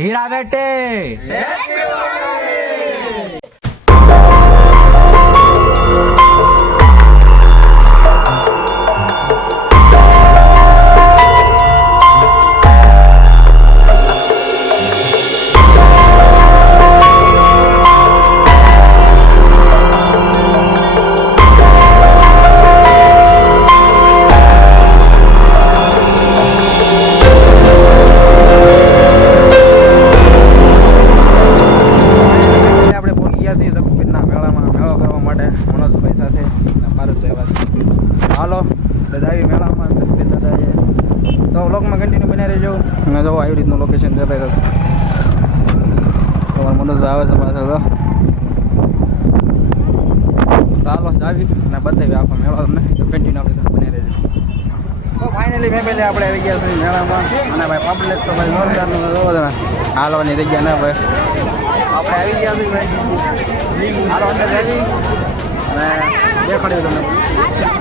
હીરા બેટે. તો વ્લોગમાં કન્ટિન્યુ બનાવી રહેજો. અને જો આવી રીતનું લોકેશન છે ભાઈ તમારા મનોજભાઈ આવે છે પાછળ તો ચાલો જાવી અને બતાવી આખો મેળો તમને. તો કન્ટિન્યુ આપણે બની રહેજો. તો ફાઇનલી ફેમિલી આપણે આવી ગયા છીએ મેળામાં. અને ભાઈ પબ્લિક તો ભાઈ જોરદારનું જોવો તમે હાલવાની જગ્યા ના, ભાઈ. આપણે આવી ગયા છીએ, ભાઈ. હાલો અંદર જઈ અને દેખાડ્યું તમને.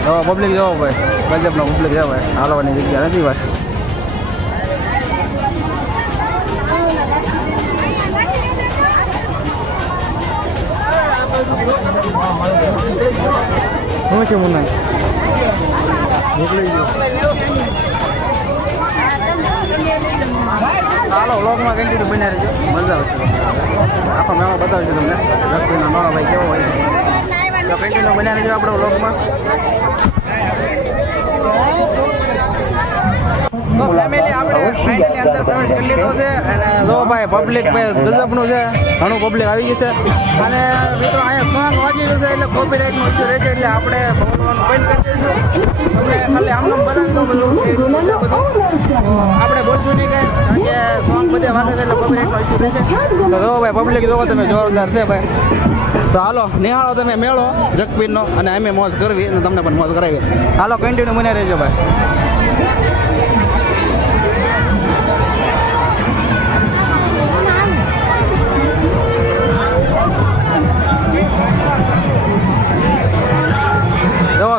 જો પબ્લિક જવો, ભાઈ. ગજબનો પબ્લિક છે, ભાઈ. હાલવાની જગ્યા નથી, ભાઈ. શું છે નહીં મોકલી દો હાલો વ્લોગમાં કન્ટિન્યુ બન્યા રહેજો. મજા આવશે આખો મેળો બતાવજો તમને. લક્ષ્મીનો મેળો ભાઈ કેવો હોય તો કન્ટિન્યુ બન્યા રહેજો આપણે વ્લોગમાં તો ફેમિલી આપણે ફાઇનલી અંદર પ્રવેશ કરી લીધો છે. અને જો ભાઈ પબ્લિક ભાઈ ગજબનું છે, ઘણું પબ્લિક આવી ગયું છે. અને મિત્રો અહીંયા સોંગ વાગી રહ્યું છે એટલે કોપીરાઇટનો ઇસ્યુ રહે છે એટલે આપણે બોલવાનું બંધ કરી દઈશું. તમને ખાલી આમ નામ બતાવી દો બધું છે આપણે બોલશું નહીં કે સોંગ બધે વાગે છે એટલે કોપીરાઇટનો ઇસ્યુ રહેશે તો જો ભાઈ પબ્લિક જોવો તમે, જોરદાર છે ભાઈ. તો હાલો, નિહાળો તમે, મેળો જગપીરનો અને અમે મોજ કરવી અને તમને પણ મોજ કરાવી હાલો કન્ટિન્યુ મને રહેજો ભાઈ.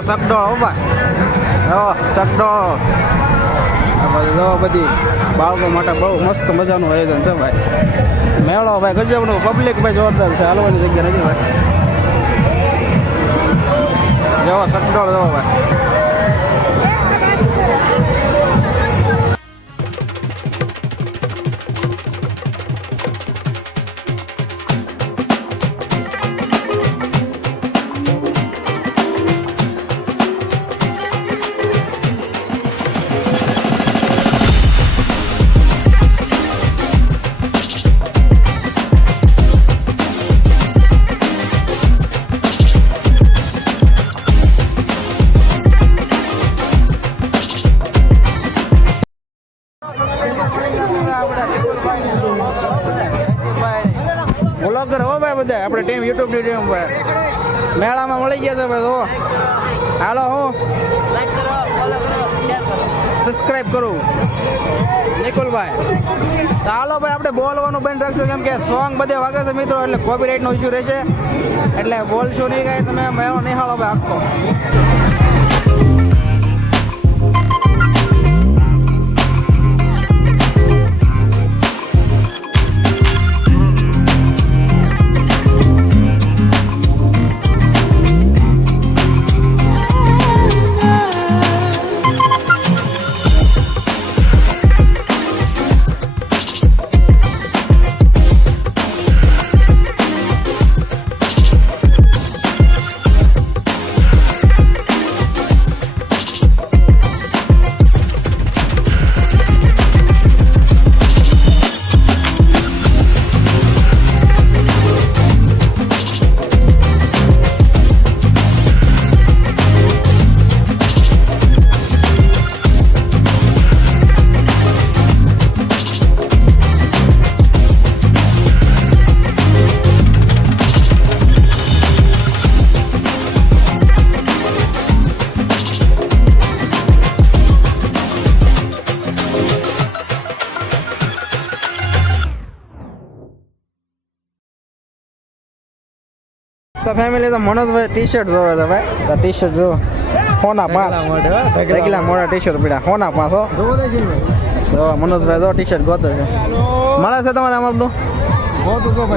જો સગડોળ હો ભાઈ જો સગડોળ જો બધી બાળકો માટે બહુ મસ્ત મજાનું આયોજન છે ભાઈ મેળો ભાઈ ગજબનું પબ્લિક ભાઈ જોરદાર છે હાલવાની જગ્યા નથી ભાઈ જવા સગડોળ જવા ભાઈ વ્લોગર હો ભાઈ બધા? આપણે ટીમ યુટ્યુબની ટીમ ભાઈ. મેળામાં મળી ગયા છે ભાઈ તો હાલો હું. લાઈક કરો ફોલો કરો શેર કરો. સબસ્ક્રાઇબ કરું. નિકુલભાઈ. તો હાલો ભાઈ આપણે બોલવાનું બંધ રાખશું. કેમ કે સોંગ બધે વાગે છે મિત્રો એટલે કોપીરાઇટનો ઇસ્યુ રહેશે. એટલે બોલશું નહીં કાંઈ તમે મેળો નિહાળો ભાઈ આખો. તો ફેમિલી તો મનોજભાઈ ટી શર્ટ જોવે છે ભાઈ. તો ટી શર્ટ જો હોના પાંચ. ઢગલા મોડા ટી શર્ટ પીડા? હોના પાંચ હો. તો મનોજભાઈ જો ટી શર્ટ ગોતે છે. મળે છે તમારે આપણું?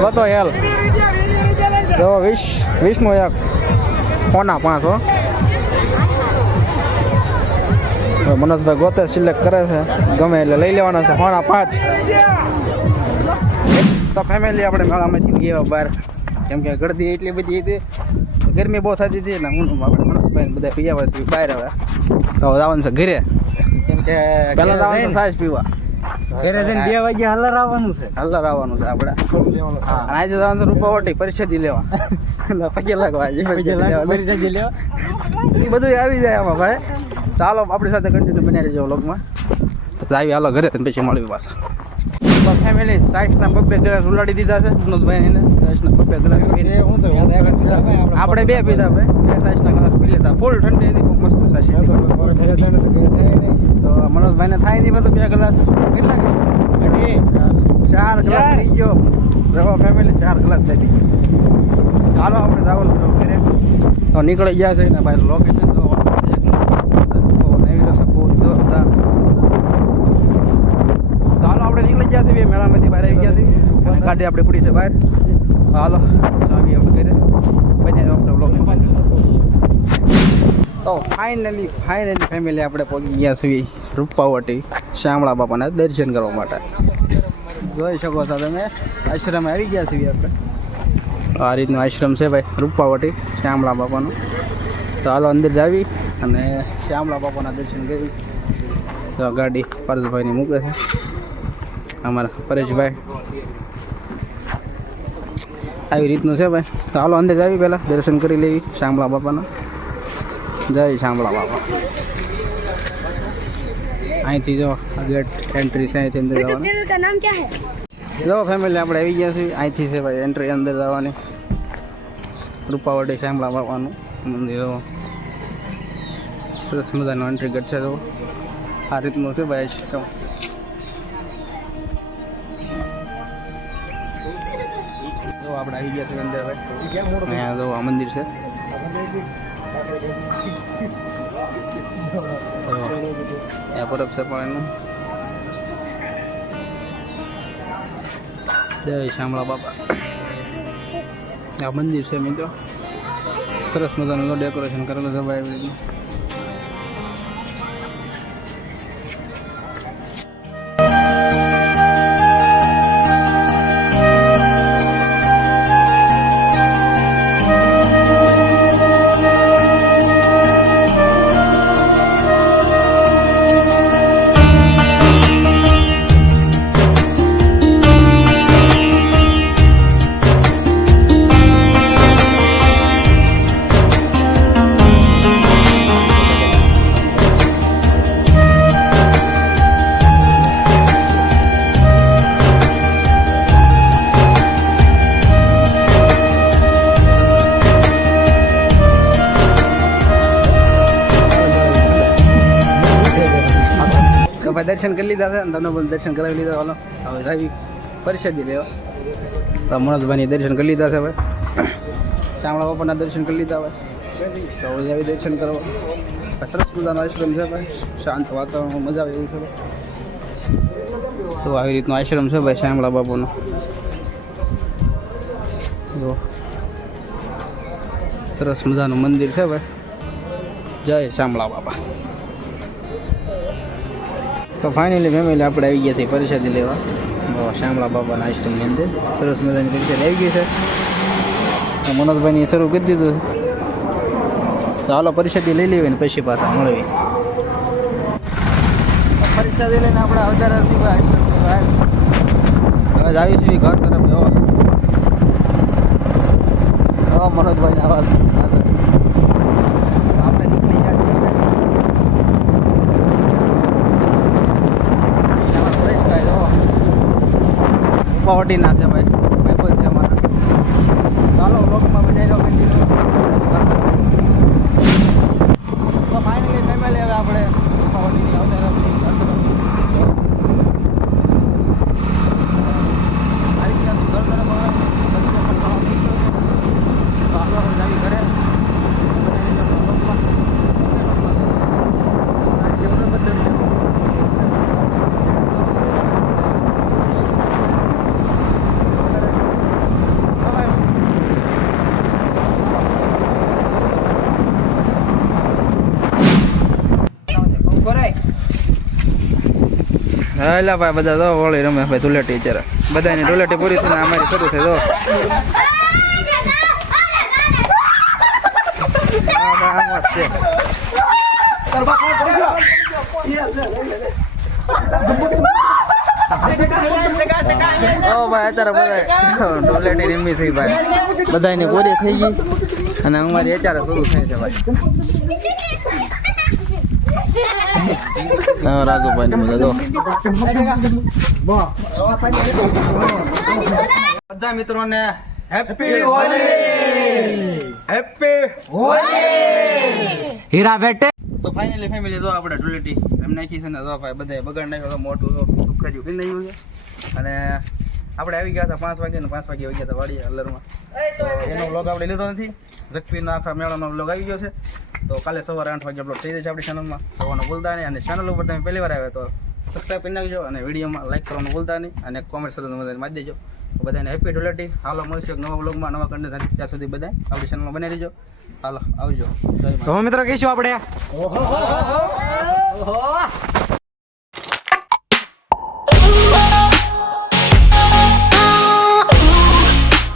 ગોતો હેલ. જો વીસ વીસનું એક. હોના પાંચ હો. મનોજભાઈ ગોતે સિલેક્ટ કરે છે. ગમે એટલે લઈ લેવાના છે. હોના પાંચ. તો ફેમિલી આપણે મેળામાંથી ગયા બહાર કેમ કે ગળદી એટલી બધી હતી ગરમી બહુ થતી હતી ને હું આપણે મનોજભાઈ ને બધા પીવા હતી બહાર આવે તો જવાનું છે ઘરે. કેમ કે પહેલાં જવાનું છે સાઈઝ પીવા. ઘરે જઈને બે વાગે હલર આવવાનું છે. હલર આવવાનું છે આપણે આજે જવાનું છે રૂપાવટી પરિષદી લેવા. એટલે પગે લાગવા. પરિષદ લેવા. એ બધું આવી જાય આમાં ભાઈ. ચાલો આપણી સાથે કન્ટિન્યુ બનાવી રહેજો લોકમાં તો આવી હાલો ઘરે પછી મળવી પાછા. ફેમિલી સાઈઝના બબ્બે ગ્લાસ ઉલાડી દીધા છે? મનોજભાઈ એને સાઈઝના બબ્બે ગ્લાસ પીને હું તો આપણે બે પીધા ભાઈ. બે સાઈઝના ગ્લાસ પી લીધા ફૂલ ઠંડી હતી બહુ મસ્ત હતી તો મનોજભાઈને થાય નહીં બધું બે ગ્લાસ કેટલા ગ્લાસ ચાર ગ્લાસ ચાર. થઈ ગયો. રવા ફેમિલી ચાર ગ્લાસ થઈ ગઈ. ચાલો આપણે જવાનું. ઘરે તો નીકળી ગયા છે ને ભાઈ લોકેશન તો એક નંબર. નવી રસ્તા ફૂલ જોરદાર ચાલો આપણે નીકળી ગયા છીએ મેળામાંથી બહાર આવી ગયા છીએ. અને ગાડી આપણે પડી છે બહાર. હાલો ચાવી આપણે ઘરે. પછી આપણે બ્લોગમાં તો ફાઇનલી ફાઇનલી ફેમિલી આપણે પહોંચી ગયા છીએ રૂપાવટી શ્યામળા બાપાના દર્શન કરવા માટે. જોઈ શકો છો તમે આશ્રમે આવી ગયા છીએ આપણે. આ રીતનો આશ્રમ છે ભાઈ રૂપાવટી શ્યામળા બાપાનો. તો હાલો અંદર જાવી અને શ્યામળા બાપાના દર્શન કરી. તો ગાડી પારસભાઈની મૂકે છે. અમારા પરેશભાઈ. આવી રીતનું છે ભાઈ. તો હાલો અંદર જાવી પહેલાં દર્શન કરી લેવી શામળા બાપાના. જય શામળા બાપા. અહીંથી જો ગેટ એન્ટ્રી છે અહીંથી અંદર જવાનું. જો ફેમિલી આપણે આવી ગયા છીએ અહીંથી છે ભાઈ એન્ટ્રી અંદર જવાની. રૂપાવટી શામળા બાપાનું મંદિર સરસ મજાનું એન્ટ્રી ગેટ છે જો. આ રીતનું છે ભાઈ સિસ્ટમ આપણે આવી ગયા છીએ અંદર ભાઈ અહીંયા જો આ મંદિર છે. ત્યાં પરબ છે પણ એનું જય શામળા બાપા. આ મંદિર છે મિત્રો. સરસ મજાનું ડેકોરેશન કરેલું છે ભાઈ. ભાઈ દર્શન કરી લીધા છે અને તમને પણ દર્શન કરાવી લીધા હાલો, હવે આવી પરિષદી લેવા. તો દર્શન કરી લીધા છે હવે. શામળા બાપાના દર્શન કરી લીધા હવે. તો આવી દર્શન કરવા. સરસ મજાનો આશ્રમ છે ભાઈ. શાંત વાતાવરણ, મજા આવે એવું છે તો આવી રીતનો આશ્રમ છે ભાઈ શામળા બાપાનો. જો. સરસ મજાનું મંદિર છે ભાઈ. જય શામળા બાપા. તો ફાઇનલી ફેમિલી આપણે આવી ગયા છીએ પરિષદ લેવા. તો શ્યામળા બાબાના આશ્રમની અંદર સરસ મજાની પરિષદ આવી ગઈ છે. મનોજભાઈની શરૂ કરી દીધું તો હાલો પરિષદી લઈ લેવી ને પછી પાછા મળવી. પરિષદ લઈને આપણે આશ્રમની બહાર આવીશું. ઘર તરફ જવા. મનોજભાઈ મનોજભાઈને આવાજ. coordinates એલા ભાઈ, બધા તો વળી રમે ભાઈ, ધૂળેટી અત્યારે. બધાની ધૂળેટી પૂરી થઈને અમારી શરૂ થઈ ભાઈ બધાની પૂરી થઈ ગઈ. અને અમારી અત્યારે શરૂ થઈ છે, ભાઈ. રાજુભાઈ ને બધા તો બધા મિત્રોને હેપી હોલી! હેપી હીરા બેટે તો ફાઇનલી ફેમિલી જો આપણે ધૂળેટી એમ નાખી છે ને જો ભાઈ બધાએ બગાડ નાખ્યો તો મોટું તો કર્યું કરી નાખ્યું છે. અને આપણે આવી ગયા હતા પાંચ વાગે ને પાંચ વાગે આવી ગયા હતા વાડી અલરમાં. તો એનો બ્લોગ આપણે લીધો નથી. જગપીરનો આખા મેળાનો બ્લોગ આવી ગયો છે. તો કાલે સવારે આઠ વાગે અપલોડ થઈ જશે આપણી ચેનલમાં સવારનો ભૂલતા નહીં અને ચેનલ ઉપર તમે પહેલી વાર આવ્યા તો સબસ્ક્રાઈબ કરી નાખજો અને વિડીયોમાં લાઈક કરવાનું ભૂલતા નહીં અને કોમેન્ટ સાથે બધાને મારી દેજો. બધાને હેપી ડોલેટી હાલો મળશું એક નવા બ્લોગમાં નવા કન્ટેન્ટ ત્યાં સુધી બધા આપણી ચેનલમાં બની રહેજો. હાલો આવજો. તો મિત્રો કહીશું આપણે?